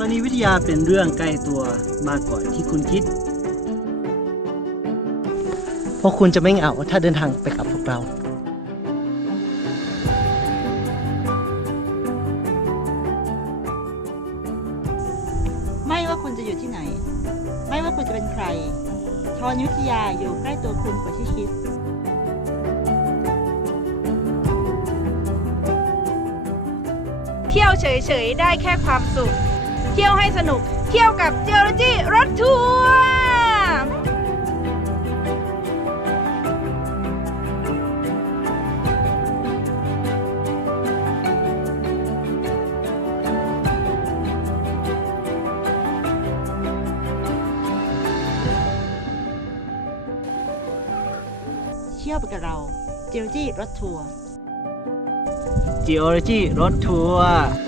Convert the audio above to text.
รณีวิทยาเป็นเรื่องใกล้ตัวมากกว่าที่คุณคิด พวกคุณจะไม่เหงาถ้าเดินทางไปกับพวกเรา ไม่ว่าคุณจะอยู่ที่ไหน ไม่ว่าคุณจะเป็นใครทรยุทธยาอยู่ใกล้ตัวคุณกว่าที่คิด เที่ยวเฉยๆ ได้แค่ความสุข เที่ยวให้สนุก เที่ยวกับเจอร์จีรถทัวร์เที่ยวไปกับเราเจลจี้รถทัวร์ Geology รถทัวร์